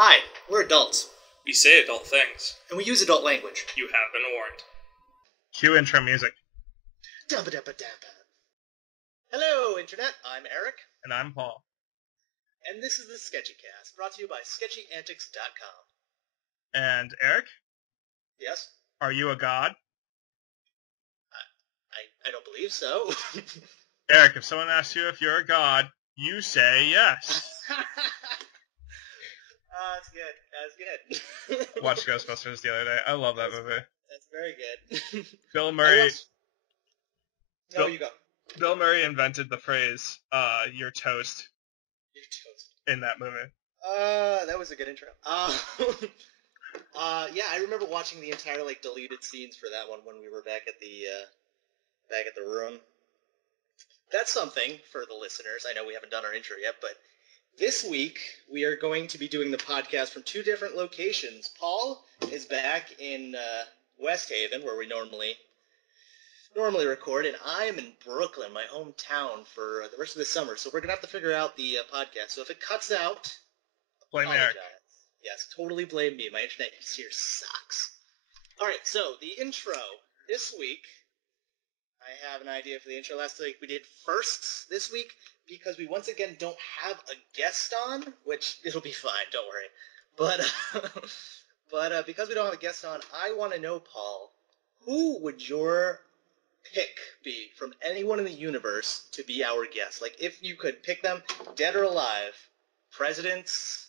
Hi, we're adults, We say adult things. and we use adult language. You have been warned. Cue intro music. Dabba-dabba-dabba. Hello, Internet. I'm Eric, And I'm Paul. and this is the Sketchy Cast, brought to you by SketchyAntics.com. And Eric, Yes? are you a god? I don't believe so. Eric, if someone asks you if you're a god, you say yes. That's good. That's good. Watched Ghostbusters the other day. I love that movie. That's very good. Bill Murray. No, you go. Bill Murray invented the phrase "you're toast" You're toast. in that movie. That was a good intro. Yeah, I remember watching the entire deleted scenes for that one when we were back at the room. That's something for the listeners. I know we haven't done our intro yet, but this week we are going to be doing the podcast from two different locations. Paul is back in West Haven, where we normally record, and I am in Brooklyn, my hometown, for the rest of the summer. So we're gonna have to figure out the podcast. So if it cuts out, Blame apologize. Eric. Yes, totally blame me. My internet here sucks. All right, so the intro this week. I have an idea for the intro. Last week we did firsts. This week, because we once again don't have a guest on, which it'll be fine, don't worry. But because we don't have a guest on, I want to know, Paul, who would your pick be from anyone in the universe to be our guest? Like, if you could pick them, dead or alive, presidents,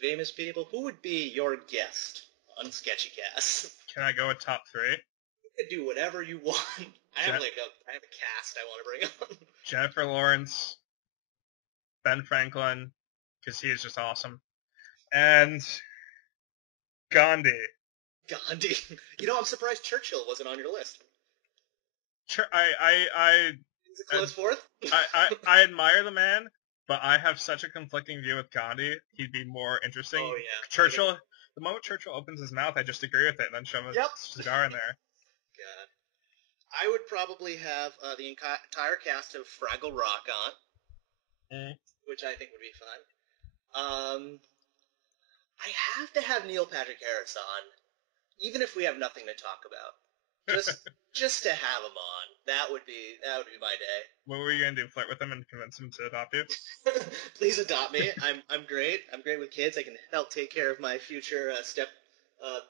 famous people, who would be your guest on Sketchy Cast? Can I go with top three? You could do whatever you want. I have a cast I want to bring on. Jennifer Lawrence, Ben Franklin, because he is just awesome, and Gandhi. Gandhi. You know, I'm surprised Churchill wasn't on your list. Is it close fourth? I admire the man, but I have such a conflicting view with Gandhi. He'd be more interesting. Oh, yeah. Churchill, the moment Churchill opens his mouth, I just agree with it, and then shove a cigar in there. God. I would probably have the entire cast of Fraggle Rock on, which I think would be fun. I have to have Neil Patrick Harris on, even if we have nothing to talk about. Just to have him on. That would be my day. What were you gonna do? Flirt with him and convince him to adopt you? Please adopt me. I'm great. I'm great with kids. I can help take care of my future step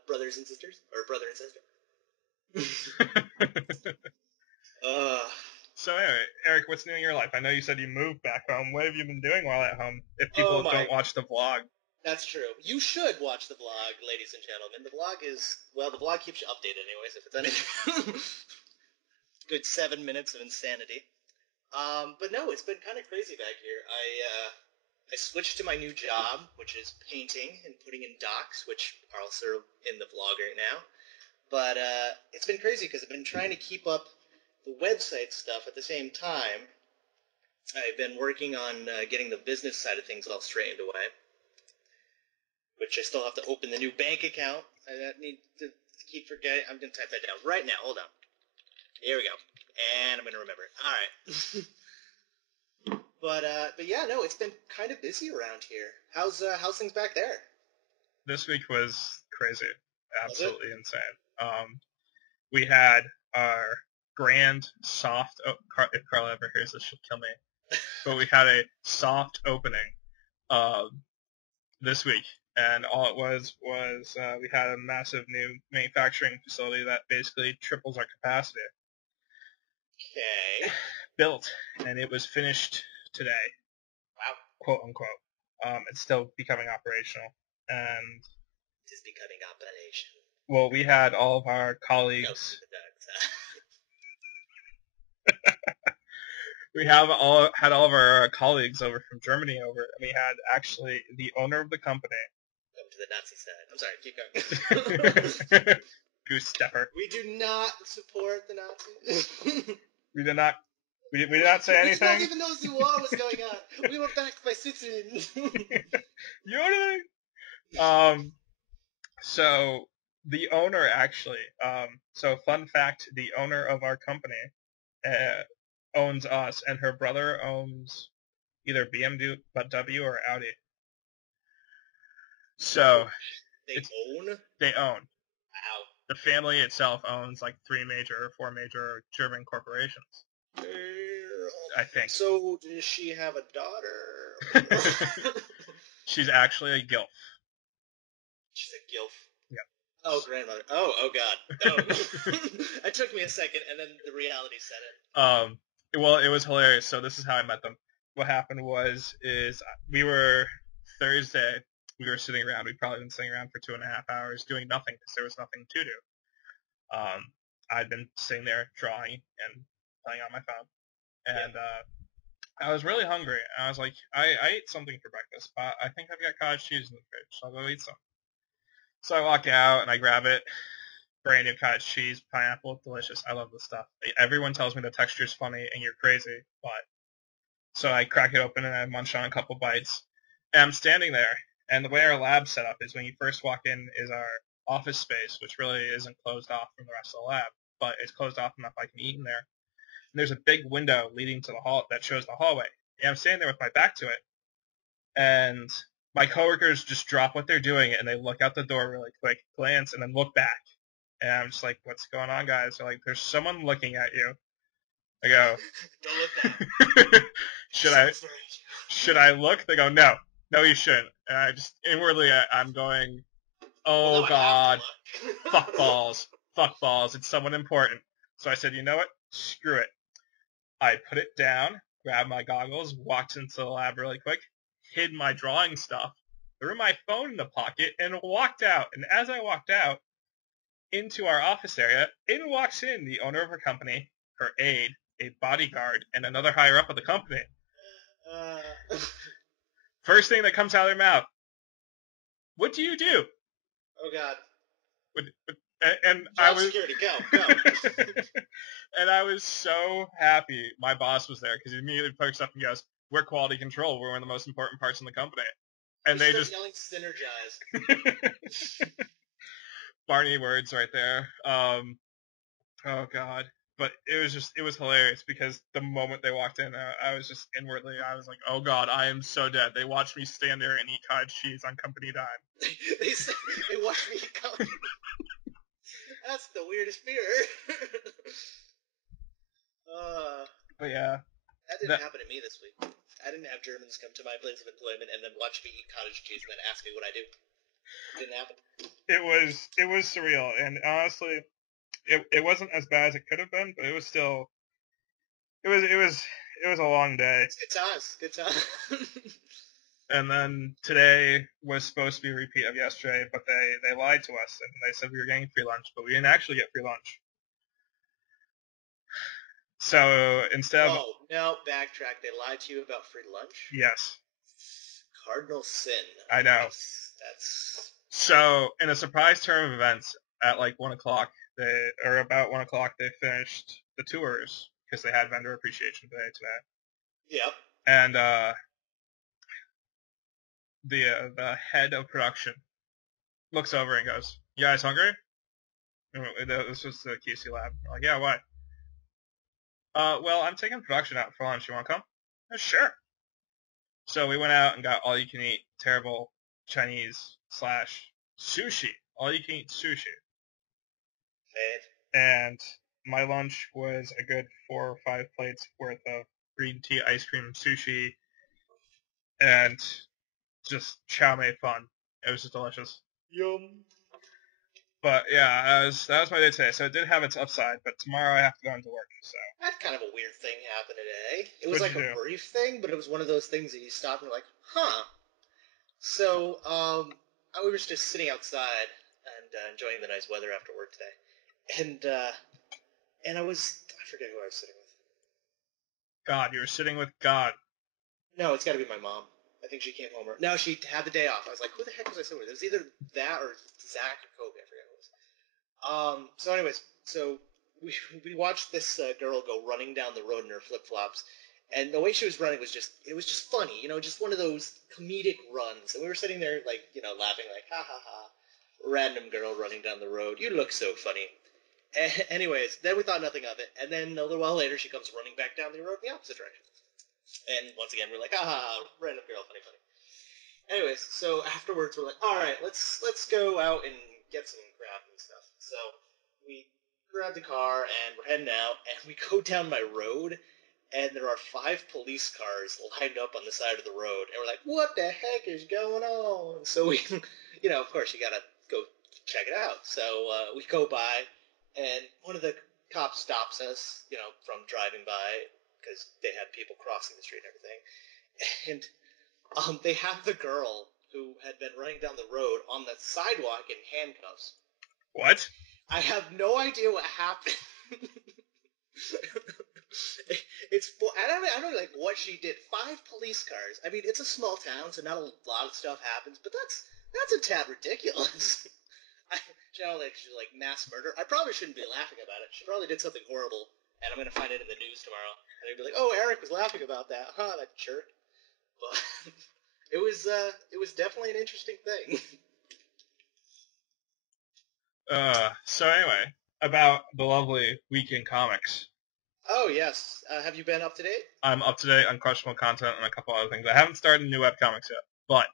brothers and sisters, or brother and sister. So anyway, Eric, what's new in your life? I know you said you moved back home. What have you been doing while at home? If people don't watch the vlog. That's true. You should watch the vlog, ladies and gentlemen. The vlog keeps you updated anyways, if it's anything. Good 7 minutes of insanity. But no, it's been kind of crazy back here. I switched to my new job, which is painting and putting in docs, which are also in the vlog right now. But it's been crazy because I've been trying to keep up the website stuff at the same time. I've been working on getting the business side of things all straightened away, which I still have to open the new bank account. I need to keep forgetting. I'm going to type that down right now. Hold on. Here we go. And I'm going to remember it. All right. But yeah, no, it's been kind of busy around here. How's things back there? This week was crazy. Absolutely insane. We had our grand soft, if Carla ever hears this, she'll kill me. But we had a soft opening this week, and all it was we had a massive new manufacturing facility that basically triples our capacity. Okay. Built, and it was finished today. Wow. Quote unquote. It's still becoming operational, and it is becoming operational. Well, we had all of our colleagues. We had all of our colleagues over from Germany over, and we had actually the owner of the company. Come to the Nazi side. I'm sorry, keep going. Goose stepper. We do not support the Nazis. We did not. We did not say anything. We didn't even know the war was going on. We were backed by Switzerland. Yodeling. So the owner actually. So fun fact: the owner of our company owns us, and her brother owns either BMW or Audi. So They own? Wow. Wow. The family itself owns like 4 major German corporations. I think. So does she have a daughter? She's actually a gilf. She's a gilf. Yeah. Oh, grandmother. Oh God. Oh. It took me a second, and then the reality set in. Well, it was hilarious. So this is how I met them. What happened is we were Thursday. We were sitting around. We'd probably been sitting around for 2.5 hours doing nothing because there was nothing to do. I'd been sitting there drawing and playing on my phone, and I was really hungry. And I was like, I ate something for breakfast, but I think I've got cottage cheese in the fridge, so I'll go eat some. So I walk out and I grab it. Brand new cottage cheese, pineapple, delicious. I love this stuff. Everyone tells me the texture is funny and you're crazy, but so I crack it open and I munch on a couple bites. And I'm standing there, and the way our lab's set up is when you first walk in is our office space, which really isn't closed off from the rest of the lab, but it's closed off enough I can eat in there. And there's a big window leading to the hall that shows the hallway. And I'm standing there with my back to it, and my coworkers just drop what they're doing and they look out the door really quick, glance, and then look back. And I'm just like, what's going on, guys? They're like, there's someone looking at you. I go, Don't look back. should I look? They go, no, you shouldn't. And I just inwardly, I'm going, oh God, fuck balls, it's someone important. So I said, you know what? Screw it. I put it down, grabbed my goggles, walked into the lab really quick, hid my drawing stuff, threw my phone in the pocket, and walked out. And as I walked out into our office area, in walks in the owner of her company, her aide, a bodyguard, and another higher up of the company. First thing that comes out of their mouth, what do you do? Oh God. And Job I was security, go. And I was so happy my boss was there because he immediately pokes up and goes, we're quality control. We're one of the most important parts in the company. And they just yelling synergize. Barney words right there. Oh God. But it was hilarious because the moment they walked in, I was just inwardly, I was like, oh God, I am so dead. They watched me stand there and eat cottage cheese on company dime. they watched me eat cottage. That's the weirdest fear. But yeah. That didn't happen to me this week. I didn't have Germans come to my place of employment and then watch me eat cottage cheese and then ask me what I do. It didn't happen. It was surreal, and honestly, it wasn't as bad as it could have been, but it was still it was a long day. It's good times. And then today was supposed to be a repeat of yesterday, but they lied to us and they said we were getting free lunch, but we didn't actually get free lunch. So instead of no, backtrack. They lied to you about free lunch? Yes. Cardinal sin. I know. That's So in a surprise turn of events at like 1 o'clock, about 1 o'clock, they finished the tours because they had vendor appreciation day today. Yep. And the head of production looks over and goes, "You guys hungry?" This was the QC lab. I'm like, yeah, why? Well, I'm taking production out for lunch. You want to come? Sure. So we went out and got all-you-can-eat terrible Chinese / sushi. All-you-can-eat sushi. And my lunch was a good 4 or 5 plates worth of green tea, ice cream, sushi, and just chow mein fun. It was just delicious. Yum. But yeah, that was my day today. So it did have its upside, but tomorrow I have to go into work. So that's kind of a weird thing happened today. It was like a brief thing, but it was one of those things that you stop and you're like, huh. So we were just sitting outside and enjoying the nice weather after work today, and I forget who I was sitting with. God, you were sitting with God. No, it's got to be my mom. I think she came home. No, she had the day off. I was like, who the heck was I sitting with? It was either that or Zach or Kobe. I forget who it was. So anyways, we watched this girl go running down the road in her flip-flops, and the way she was running was just funny, just one of those comedic runs. And we were sitting there like, laughing like, ha ha ha, random girl running down the road. You look so funny. Anyways, then we thought nothing of it, and then a little while later she comes running back down the road in the opposite direction. And once again, we're like, ah, random girl, funny. Anyways, so afterwards we're like, all right, let's go out and get some crap and stuff. So we grab the car and we're heading out, and we go down my road, and there are 5 police cars lined up on the side of the road, and we're like, what the heck is going on? So we, of course you gotta go check it out. So we go by, and one of the cops stops us, from driving by because they had people crossing the street and everything, and they have the girl who had been running down the road on the sidewalk in handcuffs. What? I have no idea what happened. I don't know like what she did. 5 police cars. I mean, it's a small town, so not a lot of stuff happens, but that's a tad ridiculous. She don't like she's like mass murder. I probably shouldn't be laughing about it. She probably did something horrible, and I'm gonna find it in the news tomorrow, and they'd be like, "Oh, Eric was laughing about that, huh? That jerk." But it was definitely an interesting thing. So anyway, about the lovely week in comics. Oh yes, have you been up to date? I'm up to date on questionable content and a couple other things. I haven't started new webcomics yet, but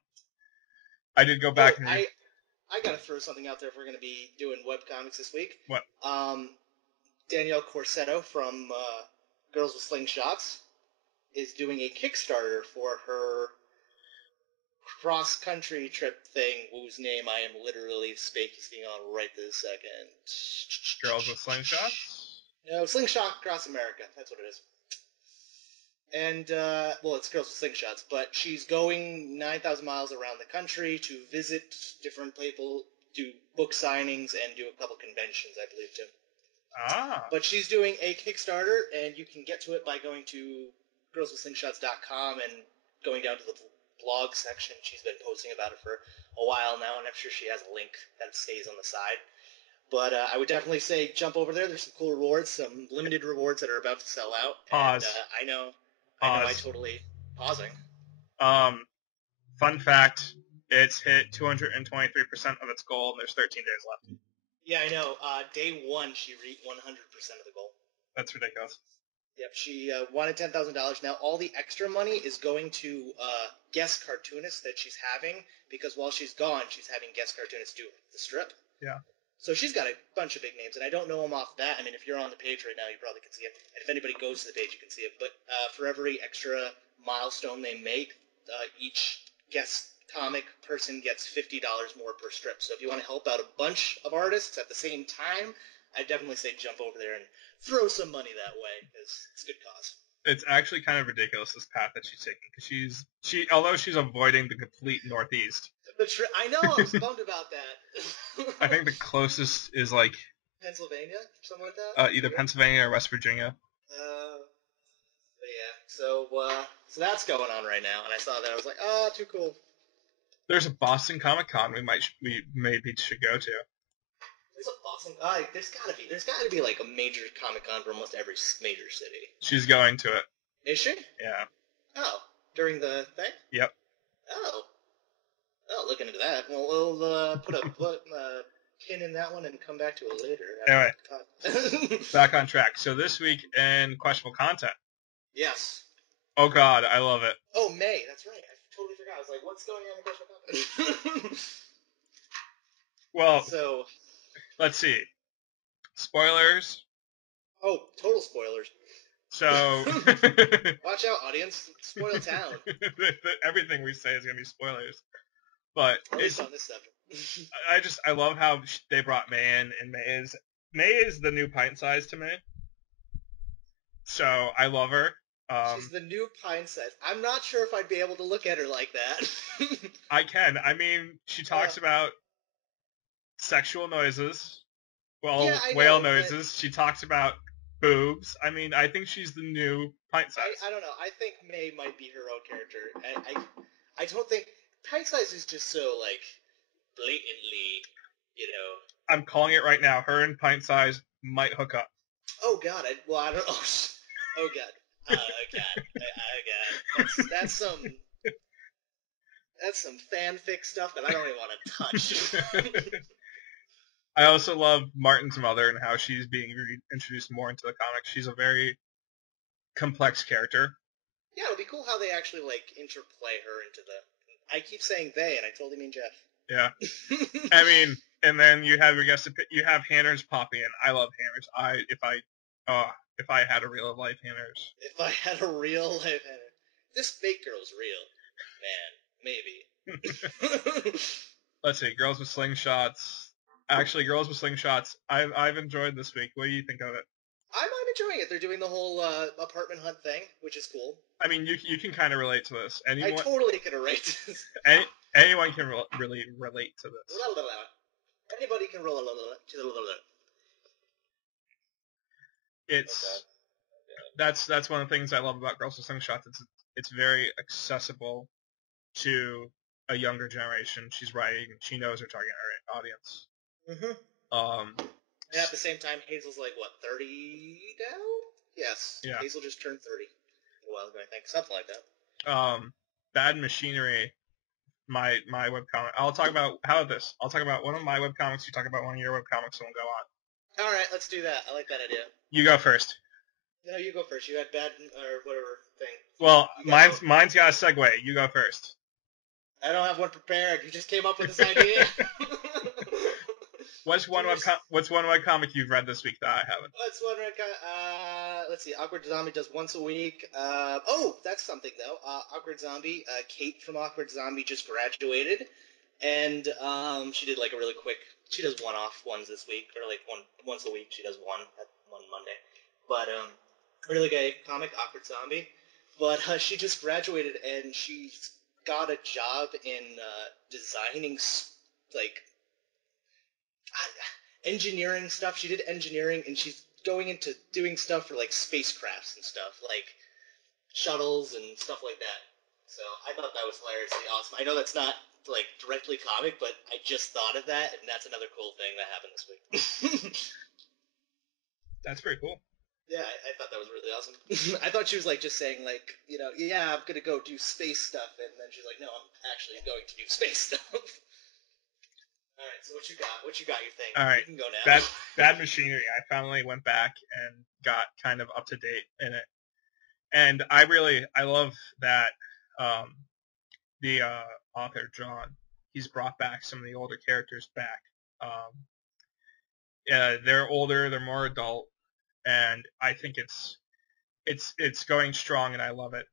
I did go back and read. I gotta throw something out there if we're gonna be doing webcomics this week. What? Danielle Corsetto from Girls with Slingshots is doing a Kickstarter for her cross-country trip thing, whose name I am literally spacing on right this second. Girls with Slingshots? No, Slingshot Across America. That's what it is. And, it's Girls with Slingshots, but she's going 9,000 miles around the country to visit different people, do book signings, and do a couple conventions, I believe, too. Ah. But she's doing a Kickstarter, and you can get to it by going to girlswithslingshots.com and going down to the blog section. She's been posting about it for a while now, and I'm sure she has a link that stays on the side. But I would definitely say jump over there. There's some cool rewards, some limited rewards that are about to sell out. Pause. And I totally pausing. Fun fact, it's hit 223% of its goal, and there's 13 days left. Yeah, I know. Day 1, she reached 100% of the goal. That's ridiculous. Yep, she wanted $10,000. Now all the extra money is going to guest cartoonists that she's having, because while she's gone, she's having guest cartoonists do the strip. Yeah. So she's got a bunch of big names, and I don't know them off that. I mean, if you're on the page right now, you probably can see it. And if anybody goes to the page, you can see it. But for every extra milestone they make, each guest comic person gets $50 more per strip. So if you want to help out a bunch of artists at the same time, I definitely say jump over there and throw some money that way, because it's a good cause. It's actually kind of ridiculous, this path that she's taking, because although she's avoiding the complete Northeast. I know, I was bummed about that. I think the closest is like Pennsylvania, something like that. Either Pennsylvania or West Virginia. But yeah, so that's going on right now, and I saw that, I was like, too cool. There's a Boston Comic Con we maybe should go to. There's a Boston. There's gotta be like a major Comic Con for almost every major city. She's going to it. Is she? Yeah. Oh, during the thing? Yep. Oh, looking into that. Well, we'll put a pin in that one and come back to it later. Anyway, back on track. So this week in questionable content. Yes. Oh God, I love it. Oh, May. That's right. I totally forgot. I was like, what's going on in questionable content? Well, so let's see. Spoilers. Oh, total spoilers. So watch out, audience. Spoil town. Everything we say is gonna be spoilers. But at least on this subject. I love how they brought May in, and May is the new pint size to me. So I love her. She's the new pint size. I'm not sure if I'd be able to look at her like that. I can. I mean, she talks about sexual noises. Well, yeah, whale noises. She talks about boobs. I mean, I think she's the new pint size. I don't know. I think May might be her own character. I don't think pint size is just so like blatantly, I'm calling it right now. Her and pint size might hook up. Oh God! I don't. Oh God! Oh God! That's some fanfic stuff that I don't even want to touch. I also love Martin's mother and how she's being introduced more into the comics. She's a very complex character. Yeah, it'll be cool how they actually like interplay her into I keep saying they, and I totally mean Jeff. Yeah. I mean, and then you have your guest. You have Hanners popping in. I love Hanners. If I had a real life Hanners. If I had a real life Hannah. This fake girl's real. Man, maybe. Let's see, Girls with Slingshots. Actually, Girls with Slingshots. I've enjoyed this week. What do you think of it? I'm enjoying it. They're doing the whole apartment hunt thing, which is cool. I mean, you can kind of relate to this. I totally can relate to this. Anyone can really relate to this. Anybody can relate to the. It's that's one of the things I love about Girls with Slingshots. It's very accessible to a younger generation. She's writing. She knows her target audience. Mm-hmm. And at the same time, Hazel's like, what, 30 now? Yes. Yeah. Hazel just turned 30 a while ago, I think. Something like that. Bad Machinery, my webcomic. I'll talk about, how about this? I'll talk about one of my webcomics, you talk about one of your webcomics, and we'll go on. Alright, let's do that. I like that idea. You go first. No, you go first. You had bad, or whatever thing. Well, mine's got a segue. You go first. I don't have one prepared. You just came up with this idea. What's one webcomic you've read this week that I haven't? What's one webcomic? Let's see. Awkward Zombie does once a week. That's something though. Awkward Zombie. Kate from Awkward Zombie just graduated, and she did like a really quick. She does one-off ones this week, or like once a week. She does one Monday. But a really good comic, Awkward Zombie. But she just graduated, and she's got a job in designing like. Engineering stuff. She did engineering, and she's going into doing stuff for like spacecrafts and stuff, like shuttles and stuff like that. So I thought that was hilariously awesome. I know that's not like directly comic, but I just thought of that, and that's another cool thing that happened this week. That's pretty cool. Yeah, I thought that was really awesome. I thought she was like just saying like, yeah, I'm gonna go do space stuff, and then she's like, no, I'm actually going to do space stuff. All right, so what you got? What you got? You think? All right, you can go now. Bad Machinery. I finally went back and got kind of up to date in it, and I love that the author John, he's brought back some of the older characters back. They're older, they're more adult, and I think it's going strong, and I love it.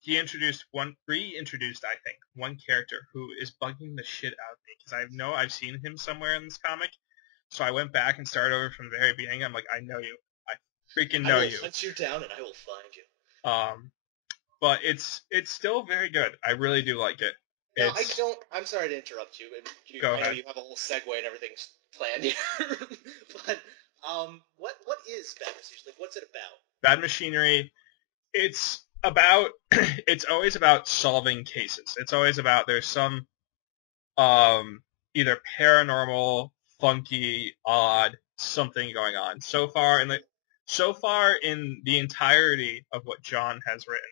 He reintroduced, I think, one character who is bugging the shit out of me, because I know I've seen him somewhere in this comic, so I went back and started over from the very beginning. I'm like, I know you. I freaking know you. I will hunt you down, and I will find you. But it's still very good. I really do like it. No, I don't. I'm sorry to interrupt you. Go I know ahead. you have a whole segue and everything's planned here. But what is Bad Machinery? Like, what's it about? Bad Machinery. It's about. It's always about solving cases. It's always about there's some either paranormal, funky, odd something going on. So far in the entirety of what John has written,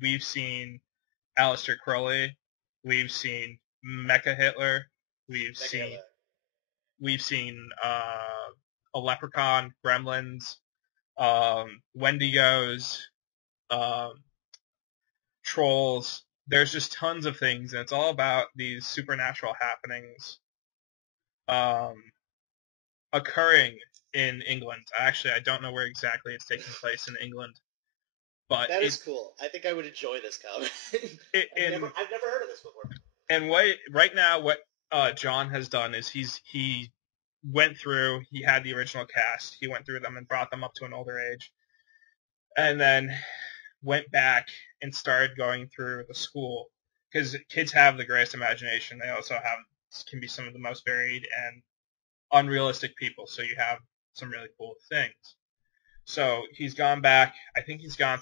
we've seen Aleister Crowley, we've seen Mecha Hitler, we've seen a Leprechaun, Gremlins, Wendigos, Trolls. There's just tons of things, and it's all about these supernatural happenings occurring in England. Actually, I don't know where exactly it's taking place in England. But that is cool. I think I would enjoy this comic. I've never heard of this before. And right now, what John has done is he went through. He had the original cast. He went through them and brought them up to an older age, and then went back and started going through the school, because kids have the greatest imagination. They also can be some of the most varied and unrealistic people. So you have some really cool things. So he's gone back. I think he's on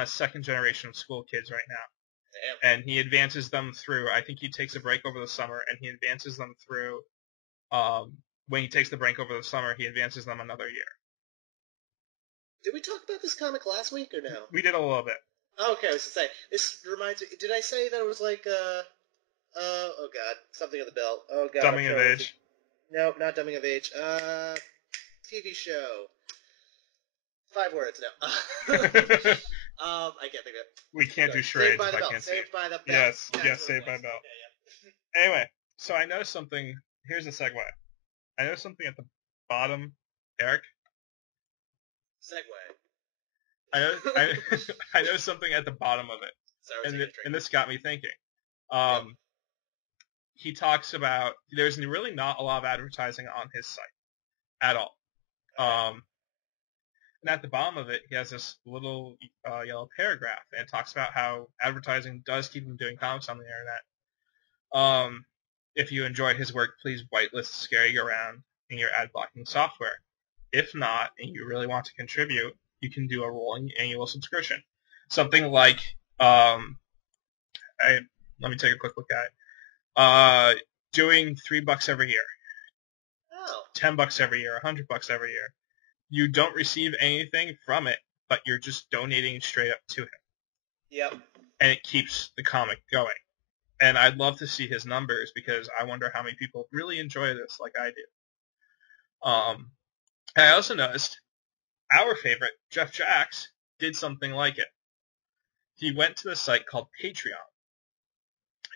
a second generation of school kids right now. Damn. And he advances them through. I think he takes a break over the summer, and he advances them through. When he takes the break over the summer, he advances them another year. Did we talk about this comic last week or no? We did a little bit. Okay, I was gonna say, this reminds me. Did I say that it was like oh god, something of the belt? Oh god, Dumbing of Age. Nope, not Dumbing of Age. TV show. 5 words, no. I can't think of it. We can't do Saved charades by if the I Bell. can't see it. Saved by the Bell. Yes, That's yes, what Saved it by was. Bell. Okay, yeah. Anyway, so I know something. Here's a segue. I know something at the bottom, Eric. Segue. I know something at the bottom of it, Sorry, we're taking a drink. and this got me thinking. Yep. He talks about there's really not a lot of advertising on his site at all. And at the bottom of it, he has this little yellow paragraph and talks about how advertising does keep him doing comics on the internet. If you enjoy his work, please whitelist Scary Around in your ad blocking software. If not, and you really want to contribute, you can do a rolling annual subscription. Something like, let me take a quick look at it. Doing $3 every year, $10 every year, $100 every year. You don't receive anything from it, but you're just donating straight up to him. Yep. And it keeps the comic going. And I'd love to see his numbers because I wonder how many people really enjoy this like I do. And I also noticed our favorite, Jeff Jacks, did something like it. He went to the site called Patreon.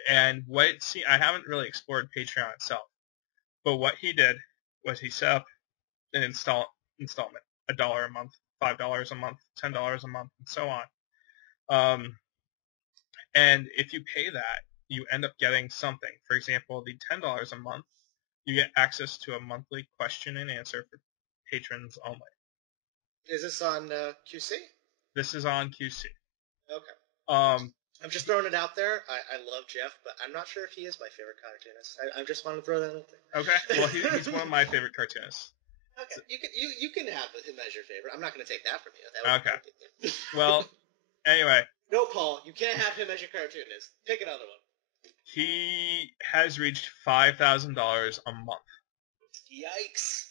And I haven't really explored Patreon itself, but what he did was he set up an installment, $1 a month, $5 a month, $10 a month, and so on. And if you pay that, you end up getting something. For example, the $10 a month, you get access to a monthly question and answer for patrons only. Is this on QC? This is on QC. Okay. I'm just throwing it out there. I love Jeff, but I'm not sure if he is my favorite cartoonist. I just wanted to throw that out there. Okay. Well, he's one of my favorite cartoonists. Okay. You can have him as your favorite. I'm not going to take that from you. That would okay. Well, anyway. No, Paul. You can't have him as your cartoonist. Pick another one. He has reached $5,000 a month. Yikes.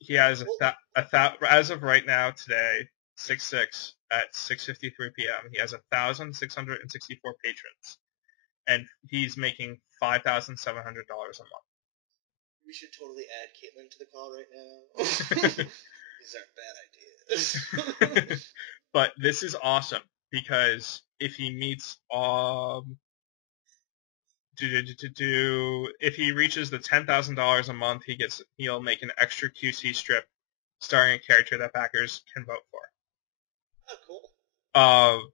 He has as of right now today, 6/6 at 6:53 p.m. He has 1,664 patrons, and he's making $5,700 a month. We should totally add Caitlin to the call right now. These aren't bad ideas. But this is awesome because if he meets if he reaches the $10,000 a month, he'll make an extra QC strip starring a character that backers can vote for. Oh, cool.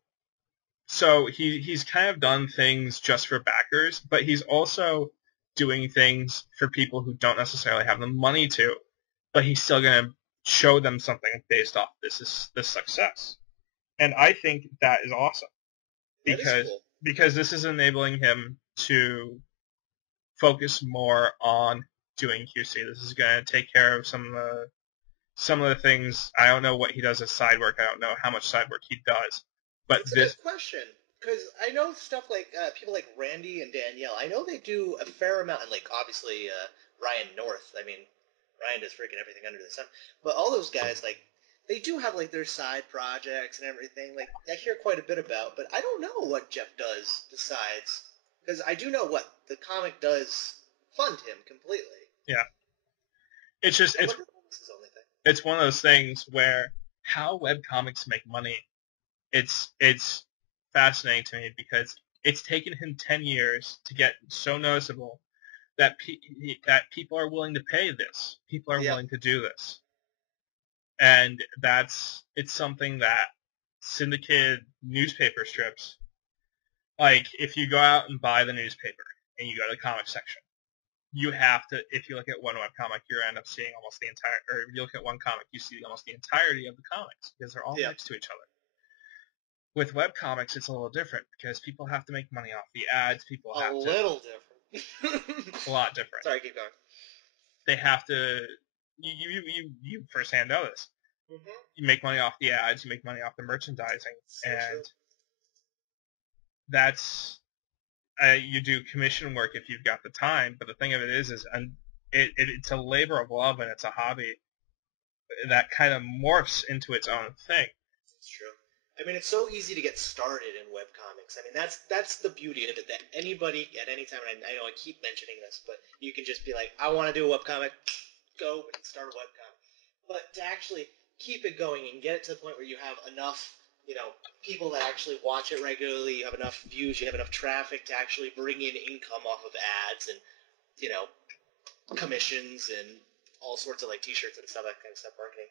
So he's kind of done things just for backers, but he's also doing things for people who don't necessarily have the money to, but he's still going to show them something based off this success. And I think that is awesome because this is enabling him to focus more on doing QC. This is going to take care of some of the things. I don't know what he does as side work. I don't know how much side work he does. But it's a good question because I know stuff like people like Randy and Danielle. I know they do a fair amount, and like obviously Ryan North. I mean, Ryan does freaking everything under the sun. But all those guys, like, they do have like their side projects and everything. Like I hear quite a bit about, but I don't know what Jeff does besides. Because I do know what the comic does fund him completely. Yeah. It's just it's one of those things where how webcomics make money. It's fascinating to me because it's taken him 10 years to get so noticeable that people are willing to pay this. People are willing to do this. And it's something that syndicated newspaper strips, like if you go out and buy the newspaper and you go to the comic section, you have to, if you look at one webcomic, you end up seeing almost the entire, or if you look at one comic, you see almost the entirety of the comics because they're all next to each other. With webcomics, it's a little different because people have to make money off the ads. A little different. A lot different. Sorry, keep going. They have to, you firsthand know this. Mm-hmm. You make money off the ads, you make money off the merchandising, and that's, you do commission work if you've got the time, but the thing of it is it's a labor of love and it's a hobby that kind of morphs into its own thing. That's true. I mean, it's so easy to get started in webcomics. I mean, that's the beauty of it, that anybody at any time, and I know I keep mentioning this, but you can just be like, I want to do a webcomic, go and start a webcomic. But to actually keep it going and get it to the point where you have enough people that actually watch it regularly. You have enough views, you have enough traffic to actually bring in income off of ads and, commissions and all sorts of T-shirts and stuff, that kind of stuff, marketing.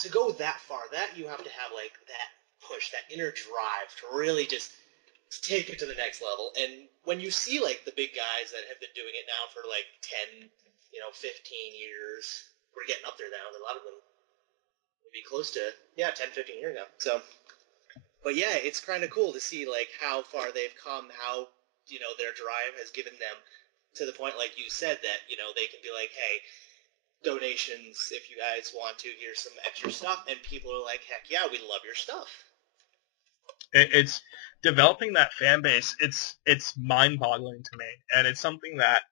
To go that far, that you have to have that push, that inner drive to really just take it to the next level. And when you see the big guys that have been doing it now for 10, 15 years, we're getting up there now. A lot of them would be close to 10, 15 years now. So, but yeah, it's kind of cool to see how far they've come, how their drive has given them to the point, like you said, that they can be like, hey, donations if you guys want to. Here's some extra stuff, and people are like, heck yeah, we love your stuff. It's developing that fan base. It's mind-boggling to me, and it's something that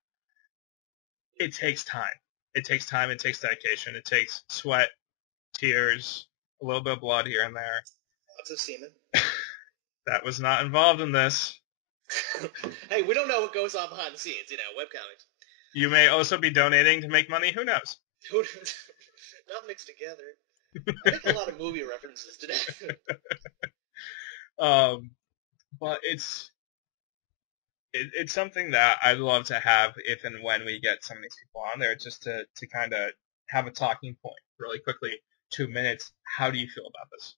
it takes time. It takes time. It takes dedication. It takes sweat, tears, a little bit of blood here and there. Lots of semen. That was not involved in this. Hey, we don't know what goes on behind the scenes, webcomics. You may also be donating to make money. Who knows? Not mixed together. I make a lot of movie references today. But it's something that I'd love to have if and when we get some of these people on there, just to kind of have a talking point really quickly. 2 minutes. How do you feel about this?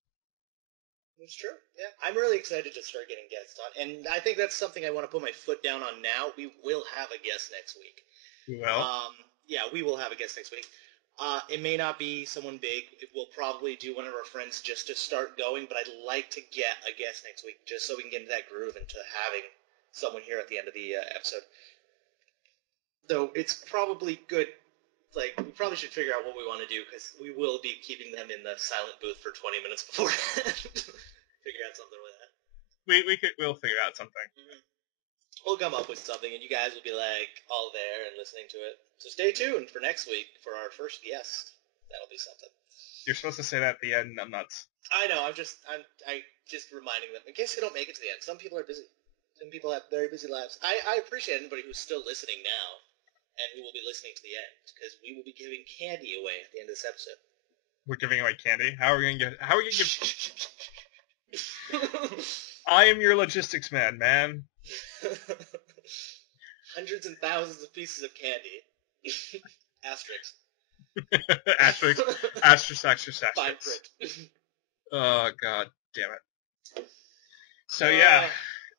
It's true. Yeah, I'm really excited to start getting guests on, and I think that's something I want to put my foot down on now. We will have a guest next week. We will? Yeah, we will have a guest next week. It may not be someone big. We'll probably do one of our friends just to start going, but I'd like to get a guest next week just so we can get into that groove into having someone here at the end of the episode. Though it's probably good. We probably should figure out what we want to do, because we will be keeping them in the silent booth for 20 minutes beforehand. Figure out something with that. We'll figure out something. Mm-hmm. We'll come up with something, and you guys will be all there and listening to it. So stay tuned for next week for our first guest. That'll be something. You're supposed to say that at the end. I'm nuts. I know. I'm just reminding them in case they don't make it to the end. Some people are busy. Some people have very busy lives. I appreciate anybody who's still listening now, and who will be listening to the end, because we will be giving candy away at the end of this episode. We're giving away candy? How are we gonna give? I am your logistics man. Hundreds and thousands of pieces of candy. Asterisks. Asterisk. Fine print. Oh, god damn it. So, yeah.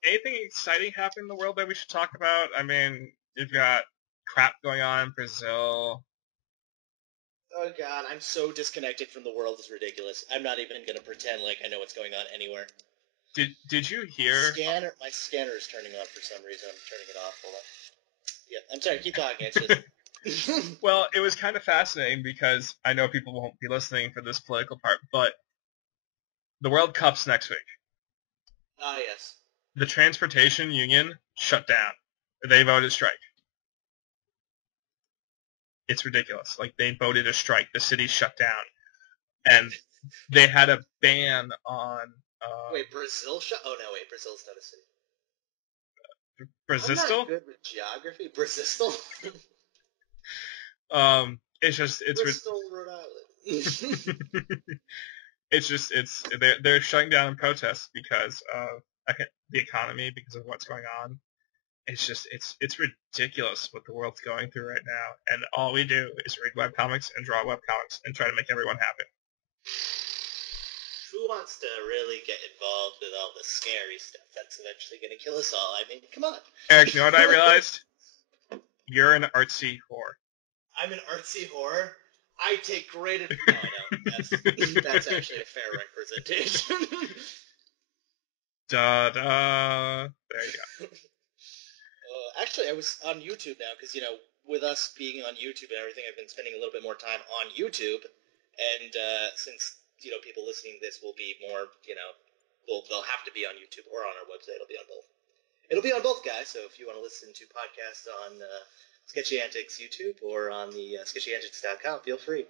Anything exciting happen in the world that we should talk about? I mean, you've got crap going on in Brazil. Oh, God. I'm so disconnected from the world. It's ridiculous. I'm not even going to pretend like I know what's going on anywhere. Did you hear? My scanner is turning on for some reason. I'm turning it off. Hold on. Yeah, I'm sorry. Keep talking. It's just... Well, it was kind of fascinating because I know people won't be listening for this political part, but the World Cup's next week. Ah, yes. The transportation union shut down. They voted strike. It's ridiculous. They voted a strike. The city shut down. And they had a ban on... Wait, Brazil shut... Oh, no, wait. Brazil's not a city. Brazil? I'm not good with geography. Brazil? It's Bristol, Rhode Island. They're shutting down in protest because of the economy, because of what's going on. It's ridiculous what the world's going through right now, and all we do is read webcomics and draw webcomics and try to make everyone happy. Who wants to really get involved with all the scary stuff that's eventually going to kill us all? I mean, come on. Eric, you know what I realized? You're an artsy whore. I'm an artsy whore? I take great... No, I know. That's actually a fair representation. Da-da. There you go. Actually, I was on YouTube now, because, with us being on YouTube and everything, I've been spending a little bit more time on YouTube, and since, people listening to this will be more, they'll have to be on YouTube or on our website. It'll be on both. It'll be on both, guys, so if you want to listen to podcasts on Sketchy Antics YouTube or on the sketchyantics.com, feel free.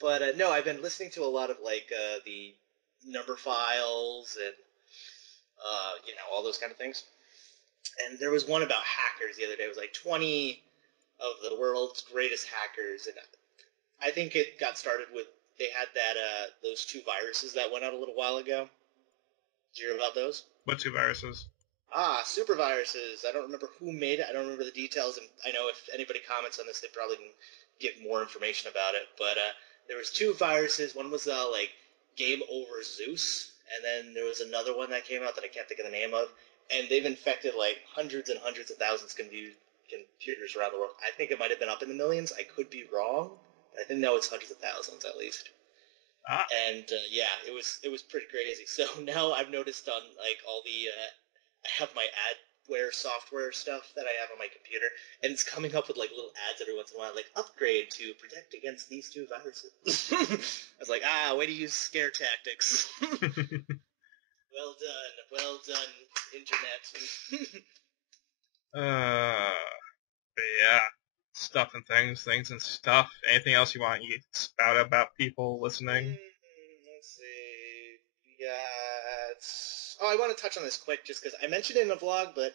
But no, I've been listening to a lot of, the number files and, all those kind of things. And there was one about hackers the other day. It was 20 of the world's greatest hackers, and I think it got started with they had those 2 viruses that went out a little while ago. Did you hear about those? What 2 viruses? Super viruses. I don't remember who made it. I don't remember the details, and I know if anybody comments on this, they probably can give more information about it. But there was 2 viruses. One was like Game Over Zeus, and then there was another one that came out that I can't think of the name of. And they've infected like hundreds and hundreds of thousands of computers around the world. I think it might have been up in the millions. I could be wrong. I think no, it's hundreds of thousands at least. And yeah, it was pretty crazy. So now I've noticed on like all the I have my adware software stuff that I have on my computer, and it's coming up with like little ads every once in a while, like upgrade to protect against these 2 viruses. I was like, way to use scare tactics. Well done, internet. But yeah, stuff and things and stuff. Anything else you want to spout about people listening? Let's see. We got. Oh, I want to touch on this quick, just because I mentioned it in a vlog, but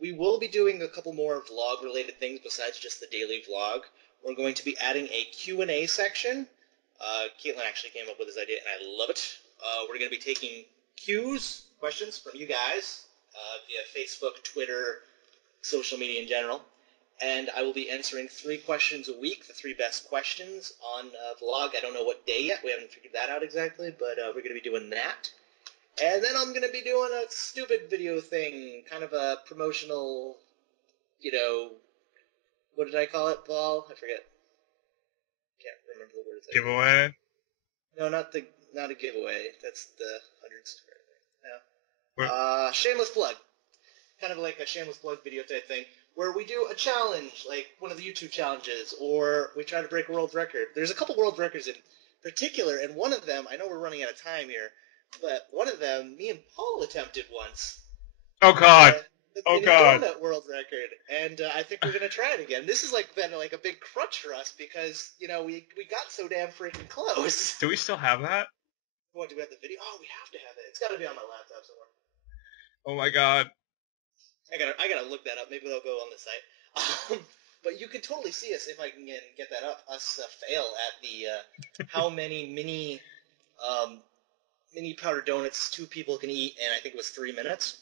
we will be doing a couple more vlog-related things besides just the daily vlog. We're going to be adding a Q&A section. Caitlin actually came up with this idea, and I love it. We're going to be taking questions from you guys via Facebook, Twitter, social media in general. And I will be answering 3 questions a week, the 3 best questions on vlog. I don't know what day yet. We haven't figured that out exactly, but we're going to be doing that. And then I'm going to be doing a stupid video thing, kind of a promotional, what did I call it, Paul? I forget. Can't remember the words. Giveaway? No, not a giveaway. That's the 100 story thing. No. Shameless plug. Kind of like a shameless plug video type thing, where we do a challenge, like one of the YouTube challenges, or we try to break a world record. There's a couple world records in particular, and one of them, I know we're running out of time here, but one of them, me and Paul attempted once. Oh God! The Oh mini God! donut world record, and I think we're gonna try it again. This has been a big crutch for us because we got so damn freaking close. Do we still have that? What, do we have the video? Oh, we have to have it. It's got to be on my laptop somewhere. Oh my God! I gotta look that up. Maybe they'll go on the site. But you can totally see us if I can get that up. Us fail at the how many mini powdered donuts 2 people can eat, and I think it was 3 minutes.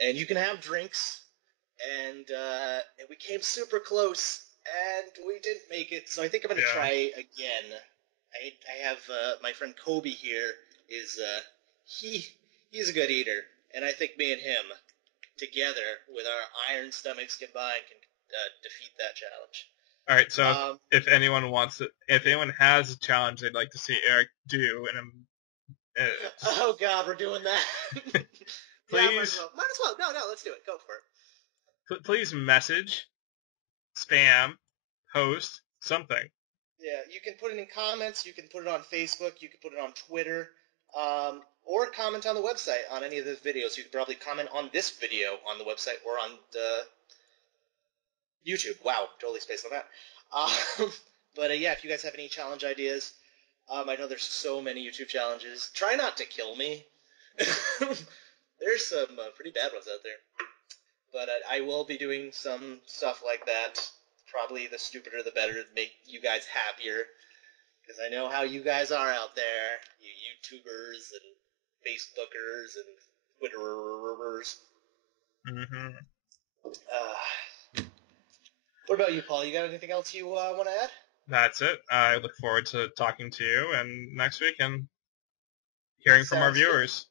And you can have drinks, and we came super close, and we didn't make it. So I think I'm gonna try again. I have my friend Kobe here. He's a good eater, and I think me and him together with our iron stomachs combined can defeat that challenge. All right, so if anyone has a challenge they'd like to see Eric do, and oh God, we're doing that. Please, yeah, might as well. No, let's do it. Go for it. Please message, spam, post, something. Yeah, you can put it in comments. You can put it on Facebook. You can put it on Twitter. Or comment on the website on any of those videos. You can probably comment on this video on the website or on YouTube. Wow, totally spaced on that. But yeah, if you guys have any challenge ideas, I know there's so many YouTube challenges. Try not to kill me. There's some pretty bad ones out there. But I will be doing some stuff like that. Probably the stupider the better to make you guys happier. Because I know how you guys are out there. You YouTubers and Facebookers and Twitterers. Mm-hmm. What about you, Paul? You got anything else you want to add? That's it. I look forward to talking to you and next week and hearing from our viewers.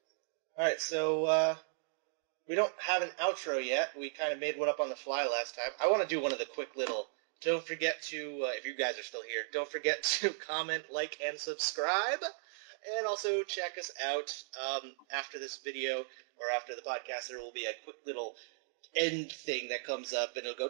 All right, so we don't have an outro yet. We kind of made one up on the fly last time. I want to do one of the quick little. Don't forget to, if you guys are still here, don't forget to comment, like, and subscribe. And also check us out after this video or after the podcast. There will be a quick little end thing that comes up, and it'll go.